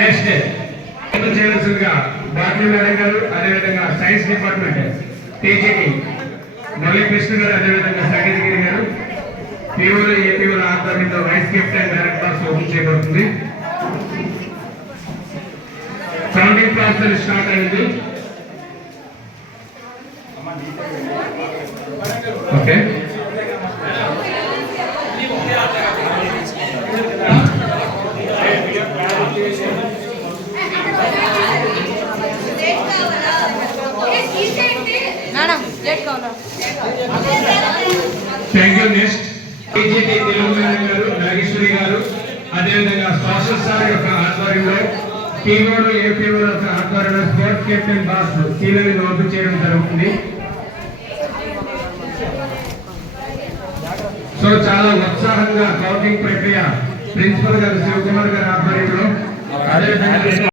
Next చేయవలసిందిగా botany madam గారు, అదేవిధంగా సైన్స్ డిపార్ట్మెంట్ టీజీటీ మురళీకృష్ణ గారు, అదేవిధంగా సంగీతగిరి గారు, పీఓలు ఏపీఓల ఆధ్వర్యంలో వైస్ కెప్టెన్ డైరెక్టర్ ఓపెన్ చేయబడుతుంది. కౌంటింగ్ ప్రాసెస్ స్టార్ట్ అయింది. Okay, thank you. Next TGT Telugu madam గారు, నాగేశ్వరి గారు, అదేవిధంగా సోషల్ సార్ యొక్క ఆధ్వర్యంలో పీఓలు ఏపీఓల యొక్క ఆధ్వర్యంలో స్పోర్ట్స్ కెప్టెన్ బాస్ కీలని నోటు చేయడం జరుగుతుంది. సో చాలా ఉత్సాహంగా కౌంటింగ్ ప్రక్రియ ప్రిన్సిపల్ గారు శివకుమార్ గారి ఆధ్వర్యంలో, అదేవిధంగా